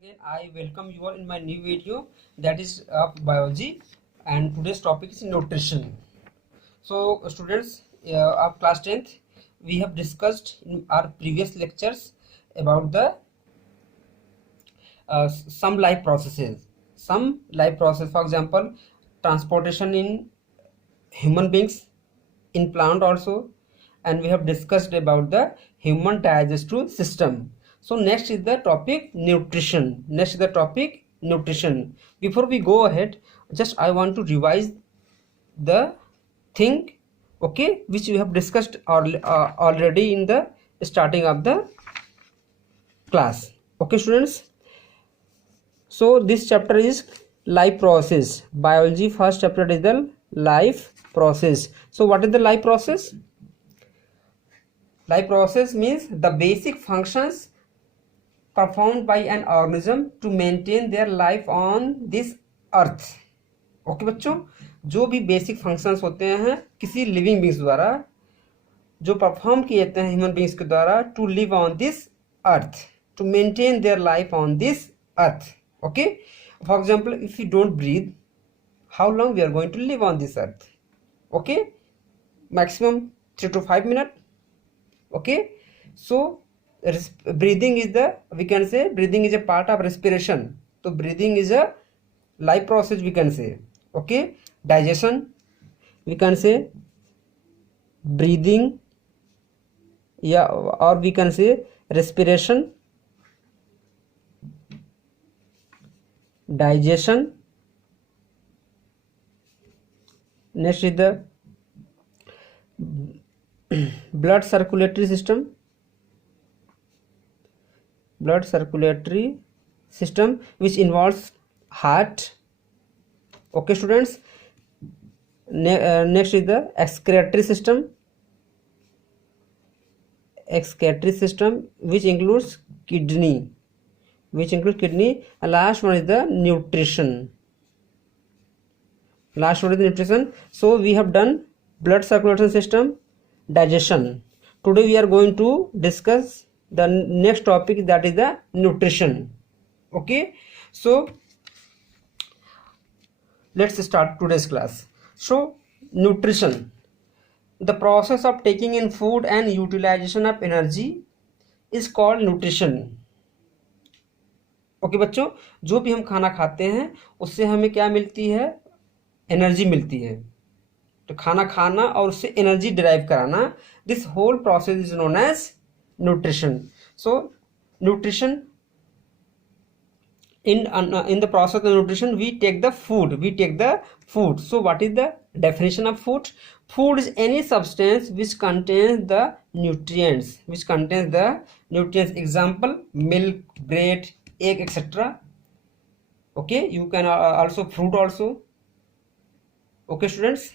again, I welcome you all in my new video that is of biology, and today's topic is nutrition. So, students of class 10th, we have discussed in our previous lectures about the some life processes. Some life process, for example, transportation in human beings, in plant also, and we have discussed about the human digestive system. So next is the topic nutrition. Before we go ahead, just I want to revise the thing, okay, which we have discussed already in the starting of the class. Okay, students. So this chapter is life process. Biology first chapter is the life process. So what is the life process? Life process means the basic functions performed by an organism to maintain their life on this earth. Okay बच्चों, जो भी basic functions होते हैं किसी living beings द्वारा जो perform किए जाते हैं ह्यूमन बींग्स के द्वारा to live on this earth, to maintain their life on this earth. Okay, for example if you don't breathe, how long we are going to live on this earth? Okay, maximum 3 to 5 minutes. Okay, so breathing is the, we can say breathing is a part of respiration, so breathing is a life process, we can say. Okay, digestion, we can say breathing, yeah, or we can say respiration, digestion. Next is the blood circulatory system, which involves heart. Okay students, next is the excretory system, which includes kidney, and last one is the nutrition. So we have done blood circulatory system, digestion. Today we are going to discuss the next topic, that is the nutrition. Okay, so let's start today's class. So nutrition, the process of taking in food and utilization of energy is called nutrition. Okay बच्चों, जो भी हम खाना खाते हैं उससे हमें क्या मिलती है? एनर्जी मिलती है. तो खाना खाना और उससे एनर्जी डिराइव कराना, this whole process is known as nutrition. So nutrition, in the process of nutrition we take the food. So what is the definition of food? Food is any substance which contains the nutrients, example milk, bread, egg, etc. Okay, you can also fruit also. Okay students,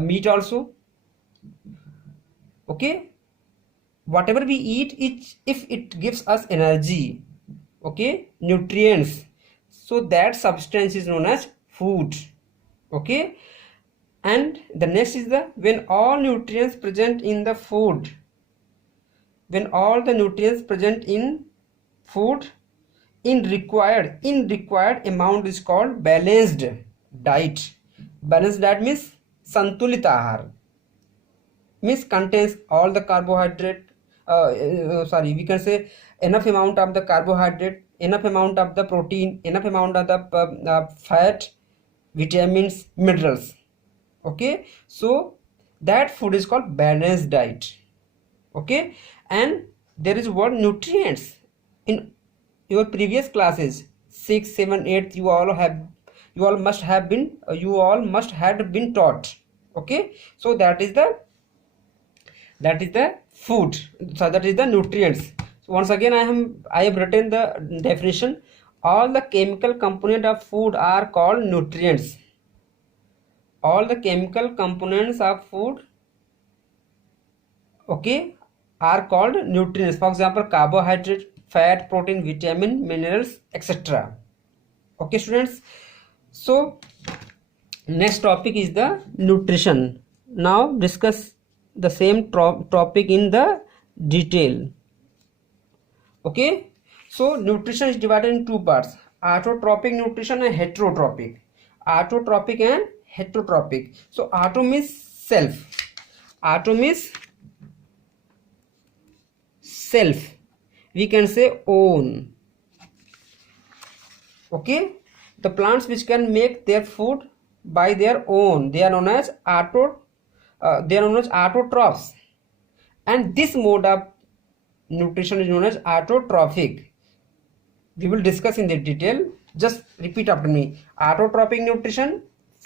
meat also. Okay, whatever we eat, if it gives us energy, okay, nutrients, so that substance is known as food. Okay, and the next is the when all nutrients present in the food, in required amount is called balanced diet. Balanced diet means संतुलित आहार, means contains all the carbohydrate, we can say enough amount of the carbohydrate, enough amount of the protein, enough amount of the fat, vitamins, minerals. Okay, so that food is called balanced diet. Okay, and there is word nutrients. In your previous classes 6, 7, 8, you all must have been taught. Okay, so that is the food, so that is the nutrients. So once again I have written the definition. All the chemical component of food are called nutrients. All the chemical components of food, okay, are called nutrients. For example, carbohydrate, fat, protein, vitamin, minerals, etc. Okay students, so next topic is the nutrition. Now discuss the same topic in the detail. Okay, So nutrition is divided in two parts: autotrophic nutrition and heterotropic. Autotrophic and heterotropic. So auto means self. Auto means self. We can say own. Okay, the plants which can make their food by their own, they are known as autotrophs, and this mode of nutrition is known as autotrophic. We will discuss in the detail. Just repeat after me: autotrophic nutrition,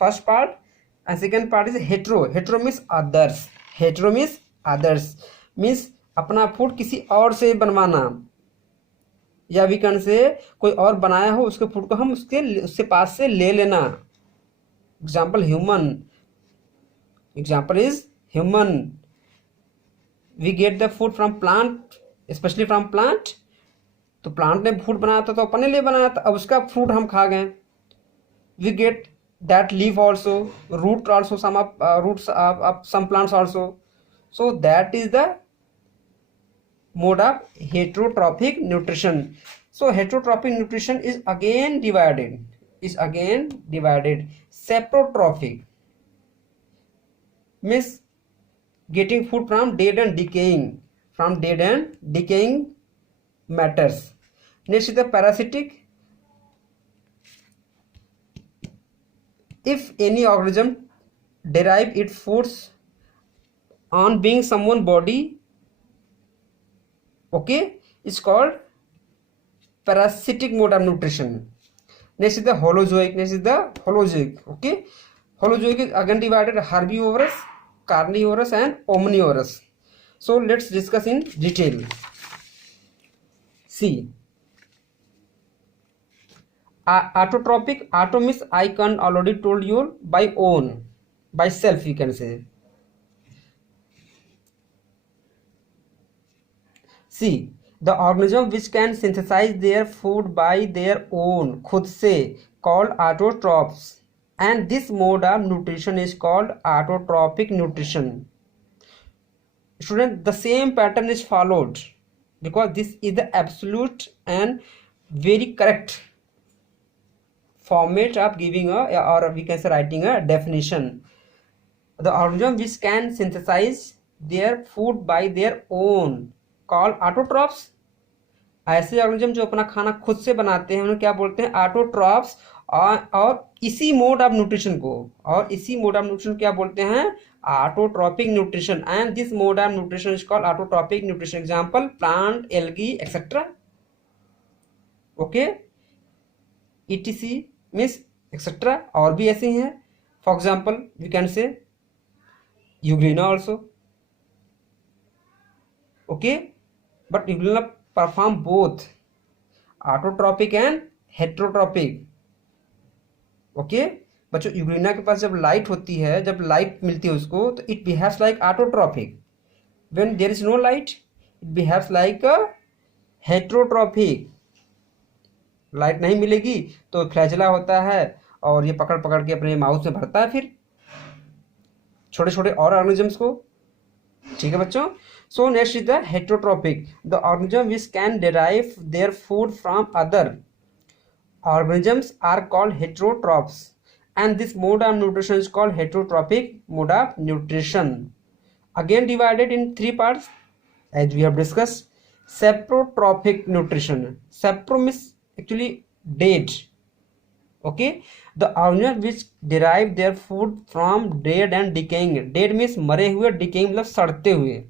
first part, and second part is hetero. Hetero means others. Hetero means others, means अपना food किसी और से बनवाना, या we can से कोई और बनाया हो उसके फूड को हम उससे पास से ले लेना. Example human. Example is human. We get the food from plant, specially from plant. तो प्लांट ने फूड बनाया था तो अपने लिए बनाया था, अब उसका फ्रूट हम खा गए. We get that leaf also, root also, some of roots of some plants also. So that is the mode of heterotrophic nutrition. So heterotrophic nutrition is again divided. Saprotrophic means getting food from dead and decaying matters. Next is the parasitic. If any organism derive its foods on being someone body, okay, it's called parasitic mode of nutrition. Next is the holozoic. Okay, holozoic is again divided herbivorous, carnivorous and omnivorous. So let's discuss in detail. See, autotrophic. Auto means I can already told you, by own, by self you can say. See, the organism which can synthesize their food by their own, खुद से, called autotrophs, and this mode of nutrition is called autotrophic nutrition. Student, the same pattern is followed because this is the absolute and very correct format of giving a, or we can say writing a definition. The organism which can synthesize their food by their own, call autotrophs. ऐसे organism जो अपना खाना खुद से बनाते हैं उन्हें क्या बोलते हैं? ऑटोट्रॉप्स. और इसी मोड ऑफ न्यूट्रिशन क्या बोलते हैं? Autotrophic nutrition. And this mode of nutrition is called autotrophic nutrition. Example plant, algae etcetera. Okay, ETC means etcetera. और भी ऐसे हैं. For example we can say euglena also. Okay, but euglena perform both autotrophic and heterotrophic. Okay बच्चों, euglena के पास जब light होती है, जब लाइट मिलती है उसको, तो it behaves like autotrophic. When there is no light, it behaves like heterotrophic. Light नहीं मिलेगी तो फ्लैजेला होता है और ये पकड़ पकड़ के अपने माउथ में भरता है फिर छोटे छोटे और ऑर्गेनिजम्स को. ठीक है बच्चों. So next is the heterotropic. The organism which can derive their food from other organisms are called heterotrophs, and this mode of nutrition is called heterotropic mode of nutrition. Again divided in three parts as we have discussed. Saprotrophic nutrition. Sapro means actually dead. Okay, the organism which derive their food from dead and decaying. Dead means मरे हुए, decaying मतलब सड़ते हुए,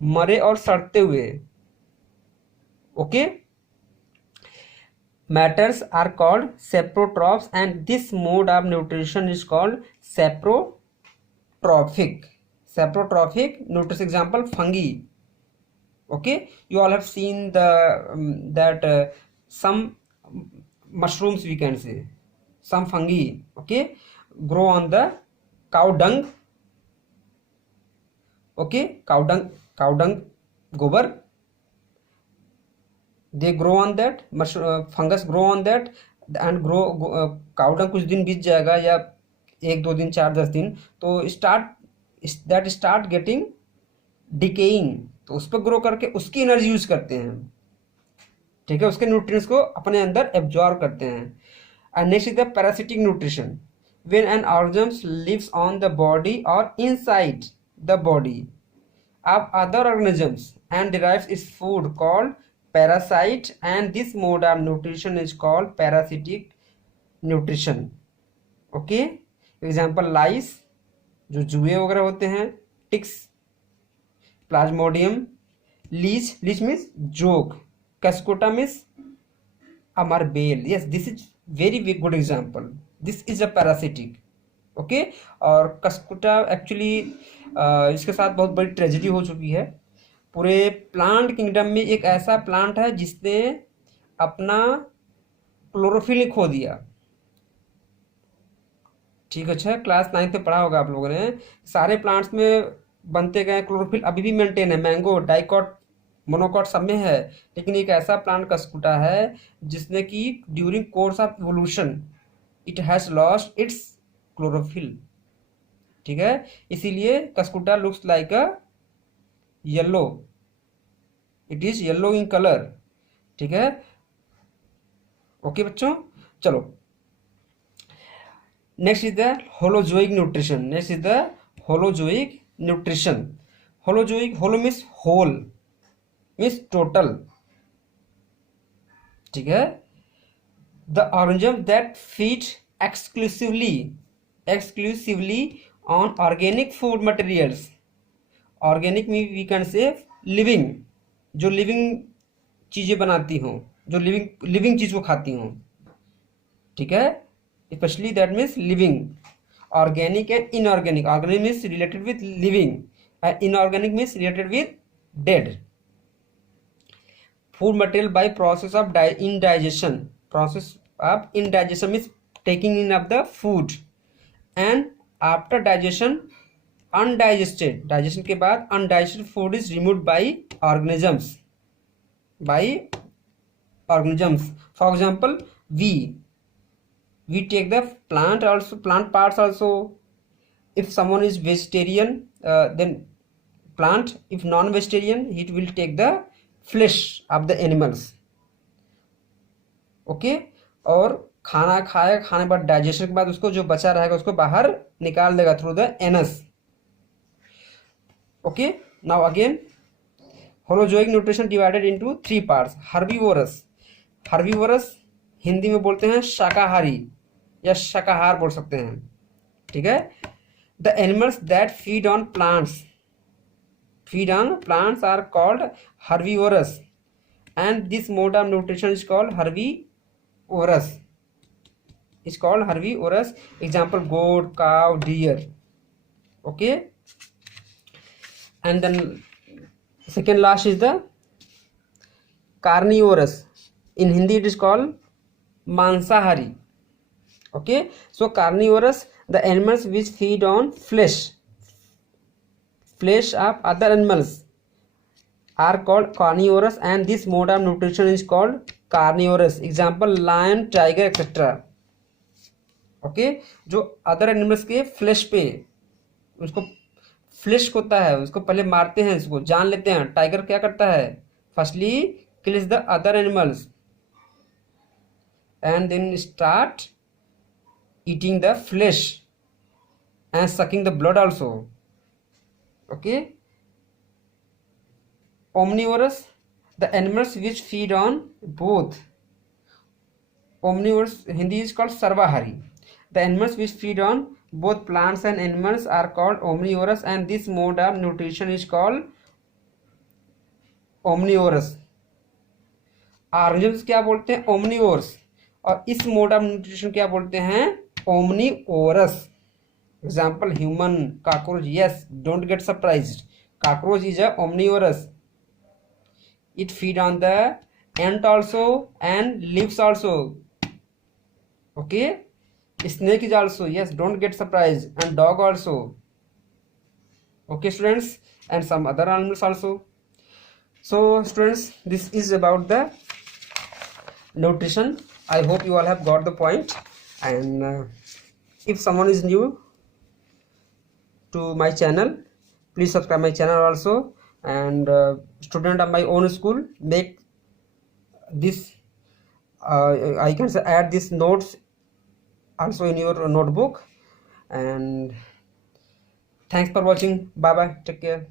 मरे और सड़ते हुए. Okay, matters are called saprotrophs, and this mode of nutrition is called saprotrophic. Saprotrophic nutrition. Example fungi. Okay, you all have seen that some mushrooms, we can say some fungi, okay, grow on the cow dung. Okay, cow dung gobar, they grow on that. Fungus grow on that and grow. cow dung कुछ दिन बीत जाएगा, या 1-2 दिन, 4-10 दिन, तो start getting decaying. तो उस पर ग्रो करके उसकी एनर्जी यूज करते हैं. ठीक है, उसके न्यूट्रिएंट्स को अपने अंदर एब्जॉर्ब करते हैं। And next is the parasitic nutrition, when an organism lives on the body और inside the body of other organisms and derives its food called parasite, and this mode of nutrition is called parasitic nutrition. okay, example lice, जो जुए वगैरह होते हैं, ticks, Plasmodium, Leach means जोग, कैस्कोटा means अमरबेल. yes, this is very good example. this is a parasitic. Okay और Cuscuta actually इसके साथ बहुत बड़ी ट्रेजेडी हो चुकी है. पूरे प्लांट किंगडम में एक ऐसा प्लांट है जिसने अपना क्लोरोफिल खो दिया. ठीक है, अच्छा, क्लास 9 में पढ़ा होगा आप लोगों ने. सारे प्लांट्स में बनते गए, क्लोरोफिल अभी भी मेंटेन है, मैंगो, डाइकॉट, मोनोकॉट सब में है, लेकिन एक ऐसा प्लांट कस्कुटा है जिसने कि during course of evolution it has lost its chlorophyll. ठीक है, इसीलिए cuscuta looks like a yellow, it is yellow in colour. ठीक है, ओके बच्चों, चलो next is the holozoic nutrition. Next is the holozoic nutrition. Holozoic, holo means whole, means total. ठीक है, the organism that feed exclusively on organic food materials. organic में we can say living, जो living चीजें बनाती हों, जो living चीज को खाती हों. ठीक है, specially that means living. Organic and inorganic. Organic means related with living and inorganic means related with dead. Food material by process of indigestion. process of indigestion means taking in of the food, and after digestion undigested, digestion के बाद undigested food is removed by organisms. For example, we take the plant parts also. if someone is vegetarian, then plant. if non-vegetarian, it will take the flesh of the animals. Okay, और खाना खाएगा, खाने के बाद digestion के बाद उसको जो बचा रहेगा उसको बाहर निकाल देगा through the anus. Okay, now again holozoic nutrition divided into 3 parts. Herbivorous. Herbivorous Hindi में बोलते हैं शाकाहारी या शाकाहार बोल सकते हैं. ठीक है, the animals that feed on plants are called herbivorous, and this mode of nutrition is called herbivorous. Example, goat, cow, deer. okay, and then second last is the carnivorous. in Hindi it is called mansahari. okay, so carnivorous, the animals which feed on flesh of other animals are called carnivorous, and this mode of nutrition is called carnivorous. example, lion, tiger, etc. okay, जो other animals के flash पे, उसको flash होता है, उसको पहले मारते हैं, इसको जान लेते हैं. टाइगर क्या करता है, firstly kills the other animals and then start eating the flesh and sucking the blood also. Okay, omnivorous, the animals which feed on both. omnivorous Hindi is called sarvahari. the animals which feed on both plants and animals are called omnivorous, and this mode of nutrition is called omnivorous. organisms क्या बोलते हैं, omnivores, और इस mode of nutrition क्या बोलते हैं, omnivorous. example, human, cockroach. yes, don't get surprised, cockroach is a omnivorous. it feed on the ant also and leaves also. okay, snake is also, yes, don't get surprised, and dog also. okay students, and some other animals also. so students, this is about the nutrition. I hope you all have got the point. and if someone is new to my channel, please subscribe my channel also. and student of my own school, make this I can say add these notes also in your notebook. And thanks for watching. Bye bye, take care.